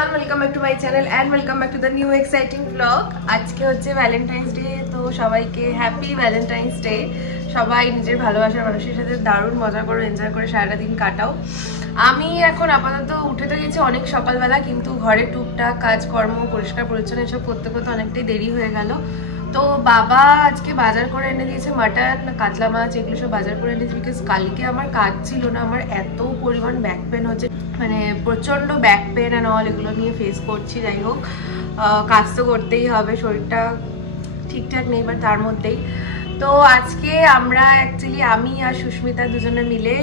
everyone, welcome back to my channel and welcome back to the new exciting vlog. আজকে হচ্ছে Valentine's day, তো সবাইকে happy Valentine's day. সবাই নিজের ভালোবাসার মানুষের সাথে দারুণ মজা করে এনজয় করে সারাটা দিন কাটাও। আমি এখন আপাতত উঠে তো গেছি অনেক সকালবেলা, কিন্তু ঘরে টুকটাক কাজকর্ম পরিষ্কার পরিচ্ছন্ন এসব করতে করতে অনেকটাই দেরি হয়ে গেল। তো বাবা আজকে বাজার করে এনে দিয়েছে মাটন, কাতলা মাছ, এগুলো সব বাজার করে এনেছে। বিকজ কালকে আমার কাজ ছিল না, আমার এত পরিমাণ ব্যাক পেন হচ্ছে, মানে প্রচণ্ড ব্যাক পেন অ্যান্ড অল, এগুলো নিয়ে ফেস করছি। যাই হোক, কাজ তো করতেই হবে, শরীরটা ঠিকঠাক নেই বাট তার মধ্যেই। তো আজকে আমরা অ্যাকচুয়ালি আমি আর সুস্মিতা দুজনে মিলে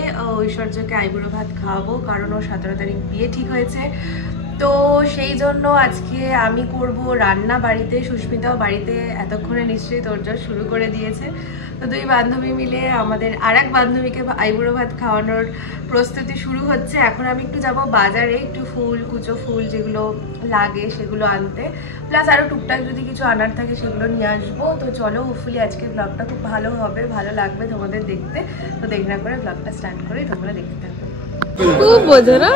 ঐশ্বর্যকে আইবুড়ো ভাত খাওয়াবো, কারণ ওর 17 তারিখ বিয়ে ঠিক হয়েছে। তো সেই জন্য আজকে আমি করব রান্না বাড়িতে, সুস্মিতাও বাড়িতে এতক্ষণে নিশ্চয়ই তোড়জোড় শুরু করে দিয়েছে। তো দুই বান্ধবী মিলে আমাদের আর এক বান্ধবীকে আইবুড়ো ভাত খাওয়ানোর প্রস্তুতি শুরু হচ্ছে। এখন আমি একটু যাব বাজারে, একটু ফুল, কুচো ফুল যেগুলো লাগে সেগুলো আনতে, প্লাস আরও টুকটাক যদি কিছু আনার থাকে সেগুলো নিয়ে আসবো। তো চলো, হোপফুলি আজকের ব্লগটা খুব ভালো হবে, ভালো লাগবে তোমাদের দেখতে। তো দেরি না করে ব্লগটা স্টার্ট করে তোমরা দেখতে থাকো। खूब बोझ ना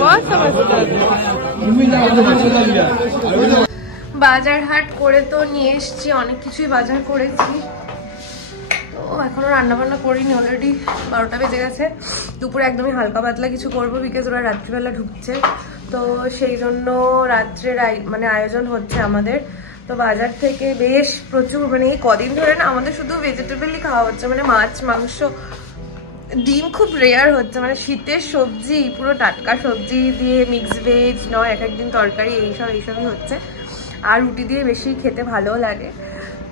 बहुत समझदार। বাজার হাট করে তো নিয়ে এসছি, অনেক কিছুই বাজার করেছি। তো এখনো রান্না বান্না করিনি, অলরেডি 12টা বেজে গেছে। দুপুরে একদমই হালকা পাতলা কিছু করবো, বিকজ ওরা রাত্রিবেলা ঢুকছে। তো সেই জন্য রাত্রের মানে আয়োজন হচ্ছে আমাদের। তো বাজার থেকে বেশ প্রচুর, মানে এই কদিন ধরে না আমাদের শুধু ভেজিটেবলই খাওয়া হচ্ছে, মানে মাছ মাংস ডিম খুব রেয়ার হচ্ছে। মানে শীতের সবজি, পুরো টাটকা সবজি দিয়ে মিক্স ভেজ নয়, এক একদিন তরকারি, এইসবই হচ্ছে। আর রুটি দিয়ে বেশি খেতে ভালো লাগে।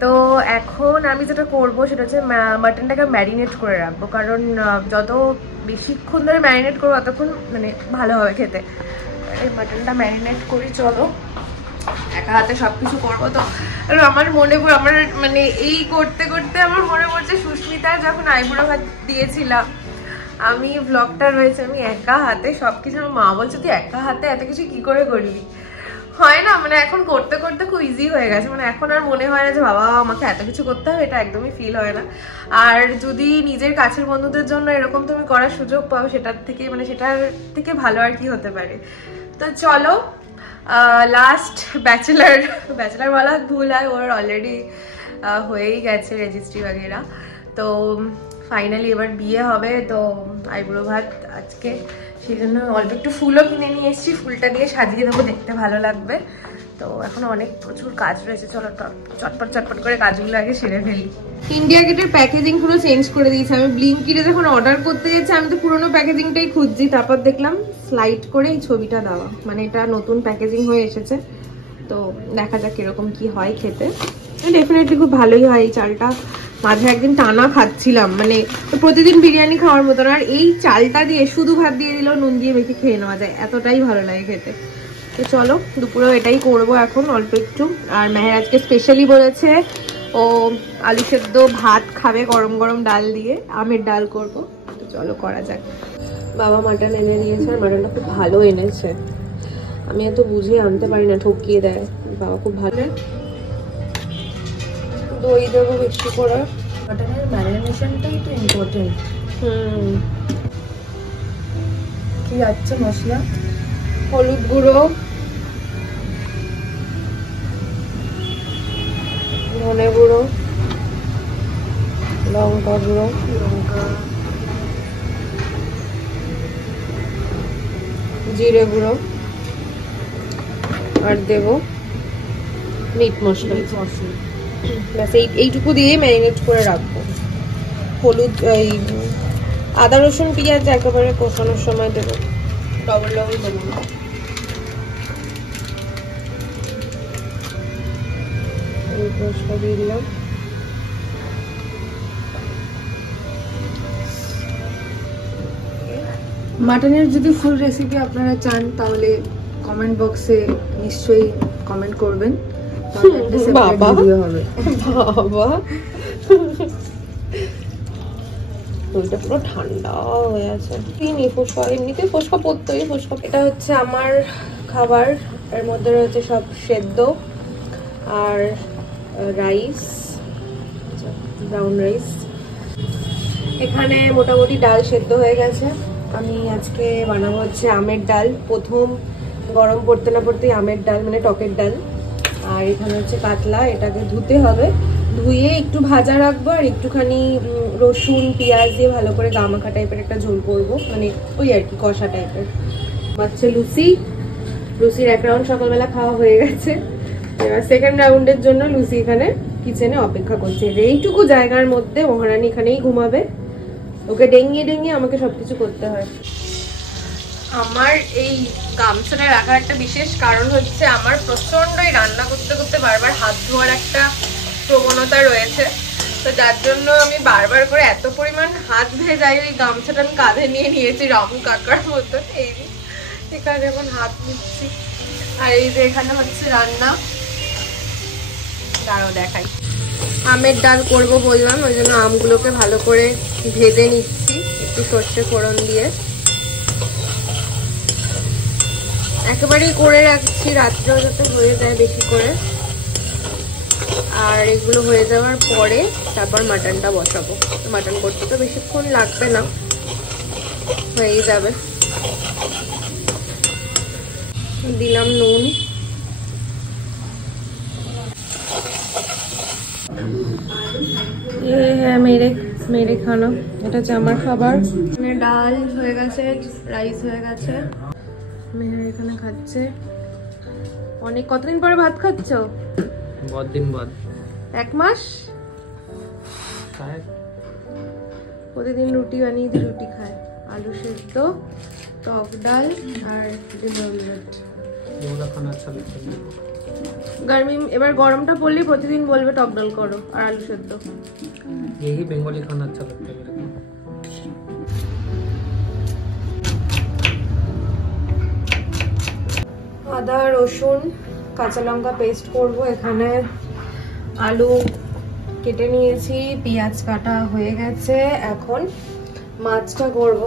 তো এখন আমি যেটা করব সেটা হচ্ছে মাটনটাকে ম্যারিনেট করে রাখবো, কারণ যত বেশিক্ষণ ধরে ম্যারিনেট করবো ততক্ষণ মানে ভালো হবে খেতে। এই মাটনটা ম্যারিনেট করি, চলো। একা হাতে সবকিছু করবো তো। আর আমার মনে পড়ে, আমার মানে এই করতে করতে আমার মনে পড়ছে সুস্মিতার যখন আইবুড়ো ভাত দিয়েছিলাম, আমি ব্লগটা রয়েছে, আমি একা হাতে সবকিছু। আমার মা বলছে তুই একা হাতে এত কিছু কি করে করলি, হয় না? মানে এখন করতে করতে খুব ইজি হয়ে গেছে, মানে এখন আর মনে হয় না যে বাবা আমাকে এত কিছু করতে হবে, এটা একদমই ফিল হয় না। আর যদি নিজের কাছের বন্ধুদের জন্য এরকম তুমি করার সুযোগ পাও, সেটার থেকে ভালো আর কি হতে পারে। তো চলো, লাস্ট ব্যাচেলার বলা ভুল হয়, ওর অলরেডি হয়েই গেছে রেজিস্ট্রি বাগেরা। তো ফাইনালি এবার বিয়ে হবে, তো আইবুড়ো ভাত আজকে, সেই জন্য অল্প একটু ফুলও কিনে নিয়ে এসেছি, ফুলটা দিয়ে সাজিয়ে দেবো, দেখতে ভালো লাগবে। তো এখন প্রচুর কাজ রয়েছে, চলো চটপট করে কাজগুলো আগে সেরে ফেলি। ইন্ডিয়া গেটের প্যাকেজিং পুরো চেঞ্জ করে দিয়েছে। আমি ব্লিঙ্কিটে যখন অর্ডার করতে যাচ্ছি, আমি তো পুরোনো প্যাকেজিংটাই খুঁজছি, তারপর দেখলাম স্লাইড করে এই ছবিটা দেওয়া, মানে এটা নতুন প্যাকেজিং হয়ে এসেছে। তো দেখা যাক কিরকম কি হয় খেতে। ডেফিনেটলি খুব ভালোই হয়। এই চালটা মাঝে একদিন টানা খাচ্ছিলাম, মানে প্রতিদিন বিরিয়ানি খাওয়ার মতন। আর এই চালটা দিয়ে শুধু ভাত দিয়ে দিলেও নুন দিয়ে মেখে খেয়ে নেওয়া যায়, এতটাই ভালো লাগে খেতে। তো চলো, দুপুরেও এটাই করবো এখন অল্প একটু। আর মেহের আজকে স্পেশালি বলেছে ও আলু সেদ্ধ ভাত খাবে গরম গরম ডাল দিয়ে, আমের ডাল করবো। তো চলো করা যাক। বাবা মাটন এনে দিয়েছে, আর মাটনটা খুব ভালো এনেছে। আমি এত বুঝে আনতে পারি না, ঠকিয়ে দেয় বাবা, খুব ভালো। দই দেবো বেশি করে। মাটনের ম্যারিনেশনটাই তো ইম্পর্টেন্ট। কি যাচ্ছে মশলা, হলুদ গুঁড়ো, ধনে গুঁড়ো, লঙ্কা গুঁড়ো, জিরে গুঁড়ো, আর দেবো মিট মশলা। ব্যাস এইটুকু দিয়ে ম্যারিনেট করে রাখবো। হলুদ, এই আদা রসুন পেঁয়াজ একেবারে কষানোর সময় দেবো, ডবল দেবো না। দিয়ে দিলাম। মাটনের যদি ফুল রেসিপি আপনারা চান তাহলে কমেন্ট বক্সে নিশ্চয়ই কমেন্ট করবেন, বাবা হবে। বাবা ওইটা পুরো ঠান্ডা হয়ে আছে, ফোসকা এমনিতে ফোসকা পড়তোই, ফোসকা। এটা হচ্ছে আমার খাবার, এর মধ্যে রয়েছে সব সেদ্ধ আর রাইস, ব্রাউন রাইস। এখানে মোটামুটি ডাল সেদ্ধ হয়ে গেছে। আমি আজকে বানাবো হচ্ছে আমের ডাল। প্রথম গরম পড়তে না পড়তেই আমের ডাল মানে টকের ডাল। আর এখানে হচ্ছে কাতলা, এটাকে ধুতে হবে, ধুয়ে একটু ভাজা রাখবো আর একটুখানি রসুন পেঁয়াজ দিয়ে ভালো করে গামাখা টাইপের একটা ঝোল করবো, মানে ওই আর কি কষা টাইপের। হচ্ছে লুচির এক রাউন্ড সকালবেলা খাওয়া হয়ে গেছে, এবার সেকেন্ড রাউন্ডের জন্য লুচি এখানে কিচেনে অপেক্ষা করছে। এইটুকু জায়গার মধ্যে মহারানী এখানেই ঘুমাবে, ওকে ডেঙ্গিয়ে ডেঙ্গিয়ে আমাকে সবকিছু করতে হয়। আমার এই গামছাটা রাখার একটা বিশেষ কারণ হচ্ছে আমার প্রচন্ডই রান্না করতে করতে বারবার হাত ধোয়ার একটা প্রবণতা রয়েছে, তো যার জন্য আমি বারবার করে এত পরিমাণ হাত ভেজাই ওই গামছাটা আমি কাঁধে নিয়ে নিয়েছি রামু কাকার মতো। এই এখানে এখন হাত নিচ্ছি, আর এই যে এখানে হচ্ছে রান্না, দাঁড়াও দেখাই। আমের ডাল করব বললাম, ওই জন্য আমগুলোকে ভালো করে ভেজে নিচ্ছি একটু সর্ষে ফোড়ন দিয়ে, একেবারেই করে রাখছি রাত্রেও যাতে হয়ে যায় বেশি করে। আর এগুলো হয়ে যাওয়ার পরে তারপর মাটনটা বসাবো। মাটন করতে তো বেশিক্ষণ লাগবে না, হয়েই যাবে। দিলাম নুন, মেরে খানো, এটা হচ্ছে আমার খাবার। ডাল হয়ে গেছে, রাইস হয়ে গেছে, মেহের এখানে খাচ্ছে। অনেক কতদিন পরে ভাত খাচ্ছ? बहुत दिन बाद, 1 মাস। शायद প্রতিদিন রুটি বানিয়ে দিই, রুটি খায়, আলু সেদ্ধ, টক ডাল আর ডিম অমলেট। ये वाला खाना अच्छा लगता है। गर्मी এবার গরমটা পড়লে প্রতিদিন বলবে টক ডাল করো আর আলু সেদ্ধ। यही बंगाली खाना अच्छा लगता है मेरे को। আদা রসুন কাঁচা লঙ্কা পেস্ট করব। এখানে আলু কেটে নিয়েছি, পেঁয়াজ কাটা হয়ে গেছে। এখন মাছটা করব।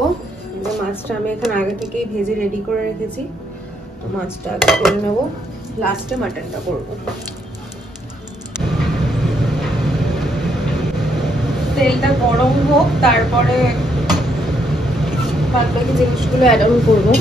যে মাছটা আমি এখানে আগে থেকেই ভেজে রেডি করে রেখেছি, তো মাছটা আগে করে নেব, লাস্টে মাটনটা করব। তেলটা গরম হোক, তারপরে বাদ বাকি জিনিসগুলো অ্যাড অন করবো।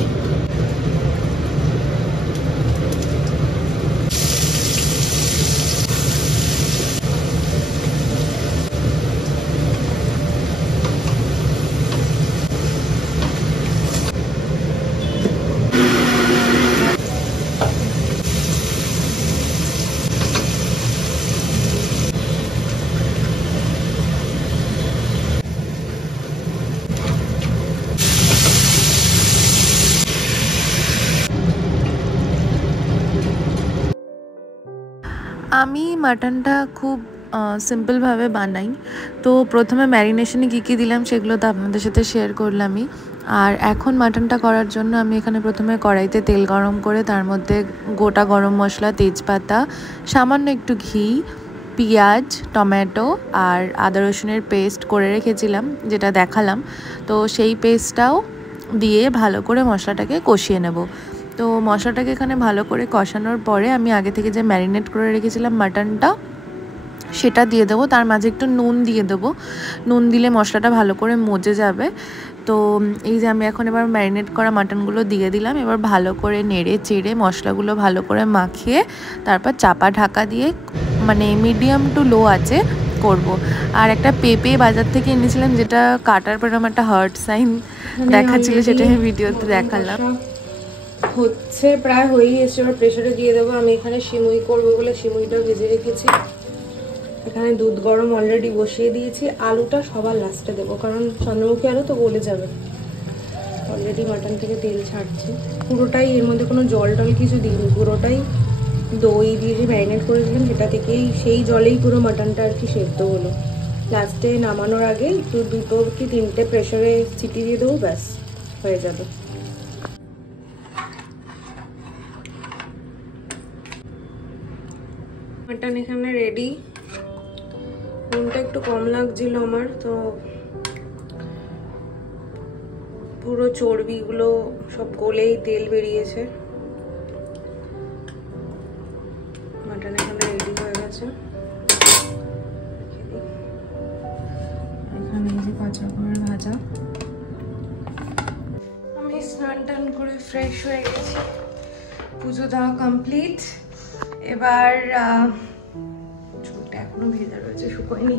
আমি মাটনটা খুব সিম্পলভাবে বানাই। তো প্রথমে ম্যারিনেশনে কী কী দিলাম সেগুলো তো আপনাদের সাথে শেয়ার করলামই। আর এখন মাটনটা করার জন্য আমি এখানে প্রথমে কড়াইতে তেল গরম করে তার মধ্যে গোটা গরম মশলা, তেজপাতা, সামান্য একটু ঘি, পেঁয়াজ, টমেটো আর আদা রসুনের পেস্ট করে রেখেছিলাম যেটা দেখালাম, তো সেই পেস্টটাও দিয়ে ভালো করে মশলাটাকে কষিয়ে নেব। তো মশলাটাকে এখানে ভালো করে কষানোর পরে আমি আগে থেকে যে ম্যারিনেট করে রেখেছিলাম মাটনটা সেটা দিয়ে দেবো, তার মাঝে একটু নুন দিয়ে দেবো। নুন দিলে মশলাটা ভালো করে মজে যাবে। তো এই যে আমি এখন এবার ম্যারিনেট করা মাটনগুলো দিয়ে দিলাম, এবার ভালো করে নেড়ে চেড়ে মশলাগুলো ভালো করে মাখিয়ে তারপর চাপা ঢাকা দিয়ে মানে মিডিয়াম টু লো আছে করব। আর একটা পেঁপে বাজার থেকে এনেছিলাম যেটা কাটার পর আমার একটা হার্ট সাইন দেখাচ্ছিল, সেটা আমি ভিডিওতে দেখালাম। হচ্ছে প্রায় হয়েই এসে, এবার প্রেসারে দিয়ে দেবো। আমি এখানে সিমুই করবো বলে সিমুইটা ভেজে রেখেছি। এখানে দুধ গরম অলরেডি বসিয়ে দিয়েছি। আলুটা সবার লাস্টে দেবো, কারণ চন্দ্রমুখী আলু তো গলে যাবে। অলরেডি মাটন থেকে তেল ছাড়ছে পুরোটাই, এর মধ্যে কোনো জল টল কিছু দিইনি, পুরোটাই দই দিয়ে যে ম্যারিনেট করেছিলাম সেটা থেকেই, সেই জলেই পুরো মাটনটা আর কি সেদ্ধ হলো। লাস্টে নামানোর আগে একটু 2 কি 3টে প্রেসারে সিটি দিয়ে দেবো, ব্যাস হয়ে যাবে। মাটন এখানে রেডি। নুনটা একটু কম লাগছিল আমার, তো পুরো চর্বিগুলো সব গলেই তেল বেরিয়েছে। মাটন এখানে রেডি হয়ে গেছে। এখানে এই যে কাঁচা করে ভাজা। আমি স্নান টান করে ফ্রেশ হয়ে গেছি, পুজো দেওয়া কমপ্লিট। এবার চুলটা এখনো ভেজা রয়েছে, শুকোয়নি।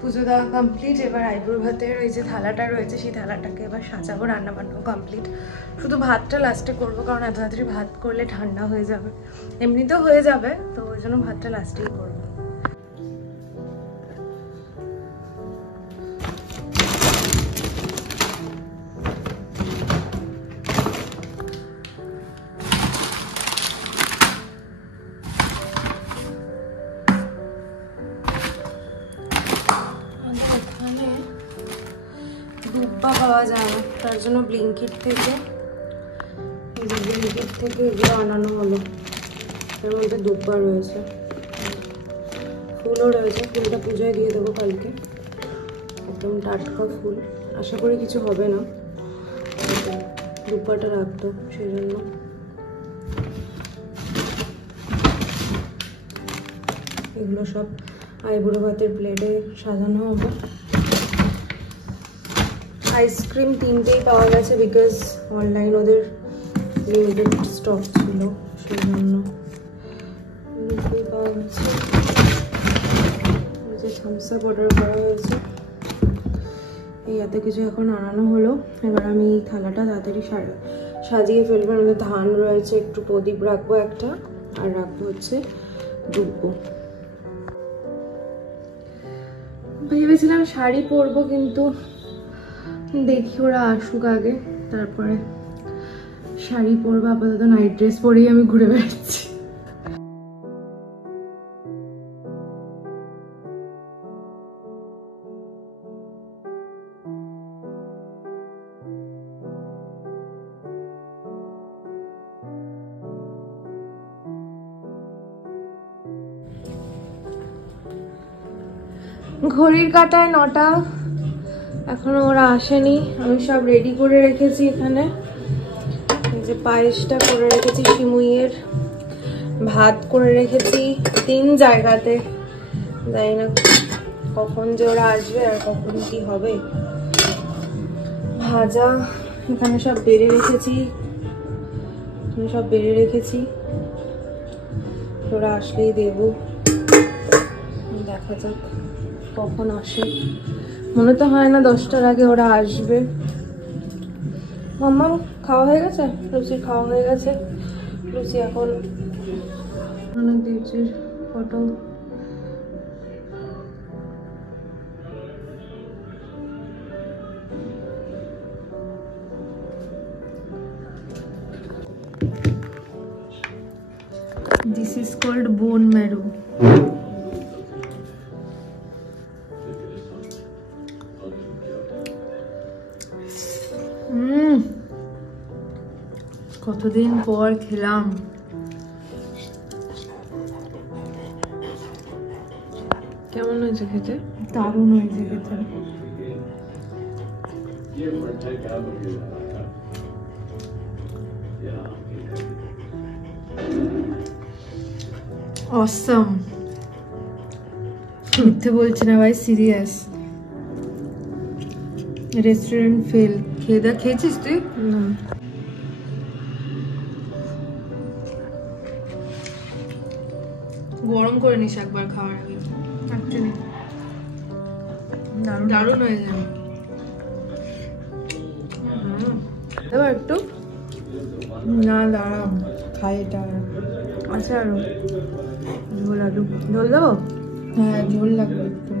পুজো দেওয়া কমপ্লিট। এবার আইবুড়ো ভাতের ওই যে থালাটা রয়েছে সেই থালাটাকে এবার সাজাবো। রান্না বান্নাও কমপ্লিট, শুধু ভাতটা লাস্টে করবো, কারণ এত তাড়াতাড়ি ভাত করলে ঠান্ডা হয়ে যাবে। এমনিতেও হয়ে যাবে, তো ওই জন্য ভাতটা লাস্টেই করবো। দুব্বা পাওয়া যায় না, তার জন্য ব্লিঙ্কিট থেকে এগুলো আনানো হলো। এর মধ্যে দুব্বা রয়েছে, ফুলও রয়েছে। ফুলটা পুজোয় দিয়ে দেবো কালকে, একদম টাটকা ফুল। আশা করি কিছু হবে না, দুব্বাটা রাখতো সেই জন্য। এগুলো সব আইবুড়ো ভাতের প্লেটে সাজানো হবে। আইসক্রিম 3টেই পাওয়া গেছে, বিকজ অনলাইন ওদের লিমিটেড স্টক ছিল, সেই জন্য 3টেই পাওয়া গেছে। যে থামস আপ অর্ডার করা হয়েছে, এই এত কিছু এখন আনানো হলো। এবার আমি এই থালাটা তাড়াতাড়ি সাজিয়ে ফেলবো। আমাদের ধান রয়েছে, একটু প্রদীপ রাখবো একটা, আর রাখবো হচ্ছে দুব্বো। ভেবেছিলাম শাড়ি পরবো, কিন্তু দেখি ওরা আসুক আগে, তারপরে শাড়ি পরবো। আপাতত নাইট ড্রেস পরেই আমি ঘুরে বেড়াচ্ছি। ঘড়ির কাঁটায় 9টা, এখনো ওরা আসেনি। আমি সব রেডি করে রেখেছি এখানে। এই যে পায়েসটা করে রেখেছি, সিমুইয়ের ভাত করে রেখেছি 3 জায়গাতে। জানি না কখন যে ওরা আসবে আর কখন কি হবে। ভাজা এখানে সব বেড়ে রেখেছি, ওরা আসলেই দেবো। দেখা যাক কখন আসে। মনে তো হয় না 10টার আগে ওরা আসবে। মাম্মা খাওয়া হয়ে গেছে? লুচির খাওয়া হয়ে গেছে। লুচি এখন অনেক দেবজির photo. This is called bone marrow. কতদিন পর খেলাম। কেমন হয়েছে খেতে? দারুণ হয়েছে খেতে। অসম, মিথ্যে বলছি না ভাই, সিরিয়াস। Restaurant fail. খেয়েছিস তুই? না। গরম করে নিস একবার খাওয়ার আগে, অ্যাকচুয়ালি দারুণ হয়ে যাবে। দেবো একটু? না দাঁড়া, খাই এটা। আচ্ছা, আরো ঝোল, আলু ঝোল দেবো? হ্যাঁ, ঝোল লাগবে একটু।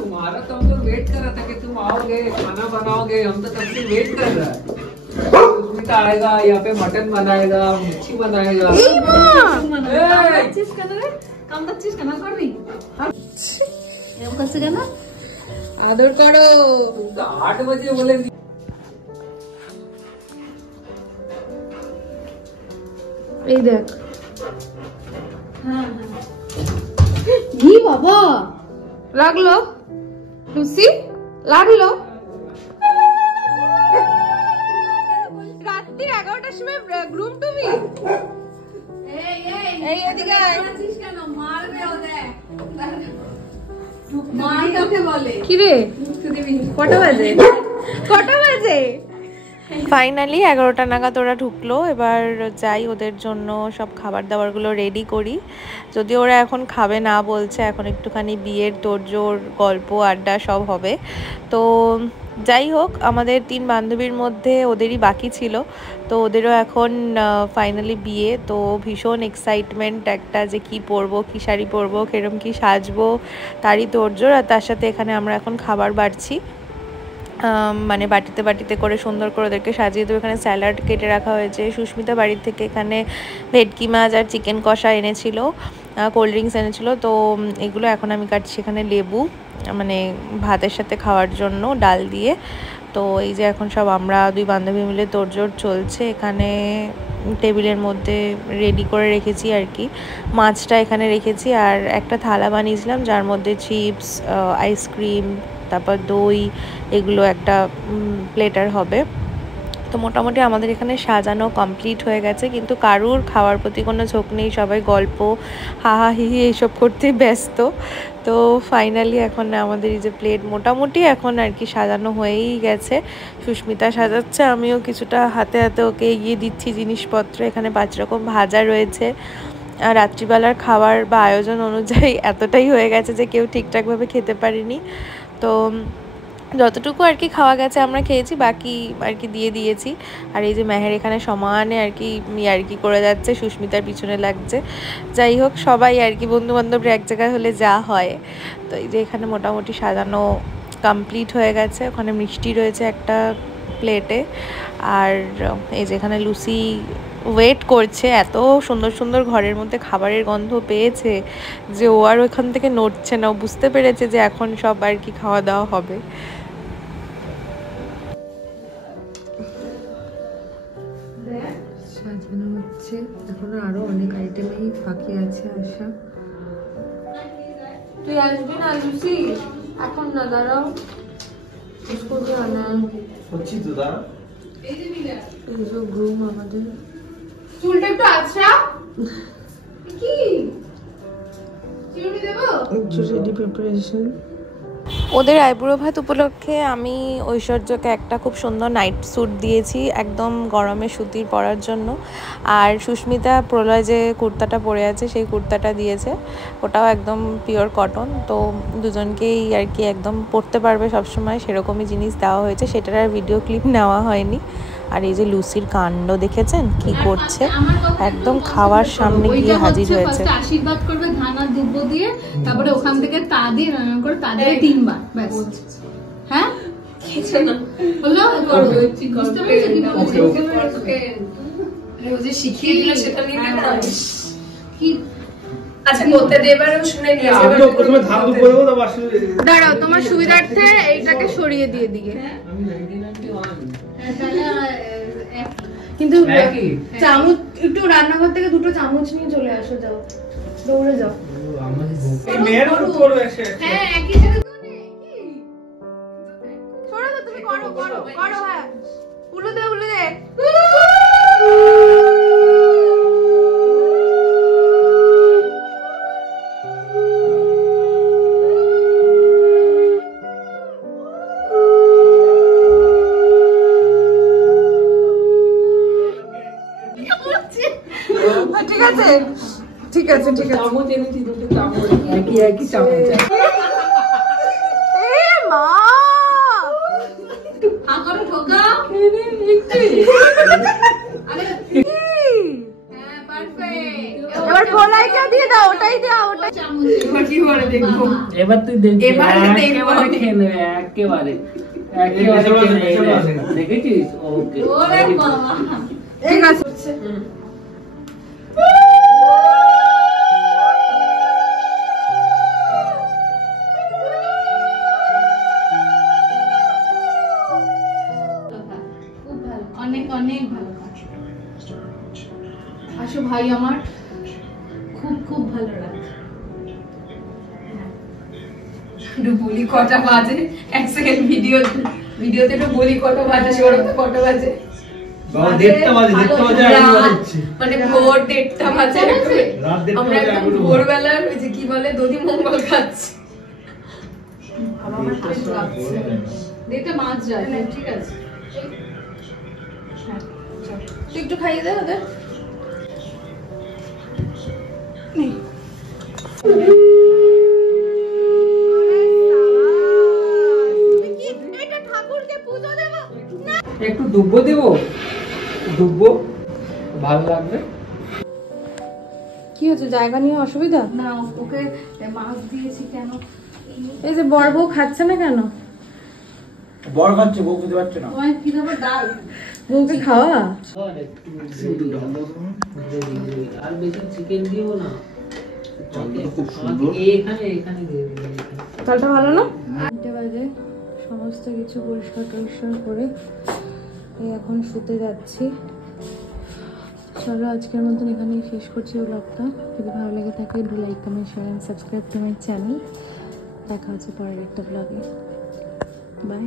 तुम्हारा तो हम लोग वेट कर रहा था कि तुम आओगे, खाना बनाओगे। हम तो कब से वेट कर रहा है। सुमिता आएगा, यहाँ पे मटन बनाएगा, मच्छी बनाएगा। आदर करो। तुम तो 8 बजे बोले। এই দেখ। কি বাবা লাগলো? লুচি লাগলো? রাত্রি 11টার সময় গ্রুম তুমি এই এদিকে কি রে কটা বাজে ফাইনালি 11টা নাগাদ ওরা ঢুকলো। এবার যাই ওদের জন্য সব খাবার দাবারগুলো রেডি করি। যদি ওরা এখন খাবে না বলছে, এখন একটুখানি বিয়ের তোড়জোড় গল্প আড্ডা সব হবে। তো যাই হোক, আমাদের 3 বান্ধবীর মধ্যে ওদেরই বাকি ছিল, তো ওদেরও এখন ফাইনালি বিয়ে। তো ভীষণ এক্সাইটমেন্ট একটা, যে কি পরবো, কি শাড়ি পরবো, কিরম কি সাজবো, তারই তোড়জোড়। আর তার সাথে এখানে আমরা এখন খাবার বাড়ছি, মানে বাটিতে বাটিতে করে সুন্দর করে ওদেরকে সাজিয়ে দেবো। এখানে স্যালাড কেটে রাখা হয়েছে। সুস্মিতা বাড়ির থেকে এখানে ভেটকি মাছ আর চিকেন কষা এনেছিল, কোল্ড ড্রিঙ্কস এনেছিল। তো এগুলো এখন আমি কাটছি। এখানে লেবু, মানে ভাতের সাথে খাওয়ার জন্য ডাল দিয়ে। তো এই যে এখন সব আমরা 2 বান্ধবী মিলে তোড়জোড় চলছে। এখানে টেবিলের মধ্যে রেডি করে রেখেছি আর কি, মাছটা এখানে রেখেছি। আর একটা থালা বানিয়েছিলাম যার মধ্যে চিপস, আইসক্রিম, তারপর দই, এগুলো একটা প্লেটার হবে। তো মোটামুটি আমাদের এখানে সাজানো কমপ্লিট হয়ে গেছে, কিন্তু কারুর খাওয়ার প্রতি কোনো ঝোঁক নেই। সবাই গল্প হাহাহি এইসব করতে ব্যস্ত। তো ফাইনালি এখন আমাদের এই যে প্লেট মোটামুটি এখন আর কি সাজানো হয়েই গেছে। সুস্মিতা সাজাচ্ছে, আমিও কিছুটা হাতে হাতে ওকে এগিয়ে দিচ্ছি জিনিসপত্র। এখানে 5 রকম ভাজা রয়েছে। আর রাত্রিবেলার খাবার বা আয়োজন অনুযায়ী এতটাই হয়ে গেছে যে কেউ ঠিকঠাকভাবে খেতে পারিনি। তো যতটুকু আর কি খাওয়া গেছে আমরা খেয়েছি, বাকি আর কি দিয়ে দিয়েছি। আর এই যে মেহের এখানে সমানে আর কি ইয়ার্কি করে যাচ্ছে, সুস্মিতার পিছনে লাগছে। যাই হোক, সবাই আর কি বন্ধুবান্ধবরা এক জায়গায় হলে যা হয়। তো এই যে এখানে মোটামুটি সাজানো কমপ্লিট হয়ে গেছে। ওখানে মিষ্টি রয়েছে একটা প্লেটে। আর এই যে এখানে লুসি ওয়েট করছে, এত সুন্দর সুন্দর ঘরের মধ্যে খাবারের গন্ধ পেয়েছে যে ও আর ওখান থেকে নড়ছে না। ও বুঝতে পেরেছে যে এখন সব আর কি খাওয়া দাওয়া হবে। সাজানো হচ্ছে, এখন আরো অনেক আইটেমই বাকি আছে আসা। তুই আসবি না লুসি? এখন না, দাঁড়াও, করবি না। হচ্ছি তো দাঁড়া। এই যে গ্রুম আমাদের, চুলটা একটু আছড়া কি চিরুনি দেবো রেডি প্রিপারেশন। ওদের আইবুড়ো ভাত উপলক্ষে আমি ঐশ্বর্যকে একটা খুব সুন্দর নাইট স্যুট দিয়েছি, একদম গরমে সুতির পরার জন্য। আর সুস্মিতা প্রলয় যে কুর্তাটা পরে আছে সেই কুর্তাটা দিয়েছে, ওটাও একদম পিওর কটন। তো দুজনকেই আর কি একদম পরতে পারবে সবসময় সেরকমই জিনিস দেওয়া হয়েছে, সেটার আর ভিডিও ক্লিপ নেওয়া হয়নি। আর এই যে লুসির কাণ্ড দেখেছেন কি করছে, একদম খাওয়ার সামনে গিয়ে হাজির হয়েছে। আশীর্বাদ করবে ধান আর দুব্ব দিয়ে, তারপরে ওখান থেকে তা দিয়ে রান্না করে তা দিয়ে 3 বার ব্যাস। হ্যাঁ কিছু না বলো করবে, বুঝতে পেরেছো কি বলছো? ও যে শিখিয়ে দিল সেটা নিয়ে কি আচ্ছা করতে দেবারও শুনে নিয়েছে। আমি তো প্রথমে ধান দুব্ব দেবো, তারপর দাঁড়াও, তোমার সুবিধার্থে এইটাকে সরিয়ে দিয়ে দিকে। আমি 1991 কিন্তু চামচ একটু রান্নাঘর থেকে 2টো চামচ নিয়ে চলে আসো, যাও দৌড়ে যাও। মেয়ের উপর এসে হ্যাঁ একই সাথে তো নেই কি ছোড়ো তো, তুমি করো করো করো। হ্যাঁ উল্টো দে উল্টো দে। ঠিক আছে ঠিক আছে ঠিক আছে। চামচ এনেছি, 2টো চামচ, একই চামচ। এ মা আকারে ঠোকা আরে হ্যাঁ পারফেক্ট। এবার ফলাইটা দিয়ে দাও, ওটাই দাও, ওটা চামচ এবার কি করে দেখবো। এবার তুই দেখবি, এবার দেখবো। একেবারে খেয়ে নেবে, একেবারে দেখেছিস? ওকে ওরে বাবা ঠিক আছে। অনেক অনেক ভালো কাজ। আসো ভাই আমার, খুব খুব ভালো লাগে। একটু বলি কটা বাজে, 1 সেকেন্ড ভিডিওতে একটু বলি কটা বাজে, সেরকম কটা বাজে বাবা 1:30 বাজে এখন বাজছে মানে ভোর 1:30 বাজে রাত 1:30 আমরা একদম ভোরবেলার ওই যে কি বলে দধি মঙ্গল খাচ্ছি। আমার পেট কাঁপছে। দেখতে মাছ যায় ঠিক আছে। তুই একটু খাইয়ে দে ওদের। একটু দুব্বো দেবো, দুব্বো ভালো লাগবে। কি হচ্ছে, জায়গা নিয়ে অসুবিধা? না ওকে মাছ দিয়েছি কেন? এই যে বর বউ খাচ্ছে না কেন? বড় খাচ্ছে, বউ খেতে পারছে না। তোমায় কি দেবো? ডাল। বউকে খাওয়া। আর বেশি চিকেন দিও না। খুব সুন্দর। এখানে এখানে দিয়ে দিও। চালটা ভালো না? 3টে বাজে, সমস্ত কিছু পরিষ্কার টরিষ্কার করে এই এখন শুতে যাচ্ছি। চলো আজকের মতন এখানেই শেষ করছি ব্লগটা। যদি ভালো লেগে থাকে do like, comment, share and subscribe to my channel. দেখা হচ্ছে পরের একটা ব্লগে। বাই।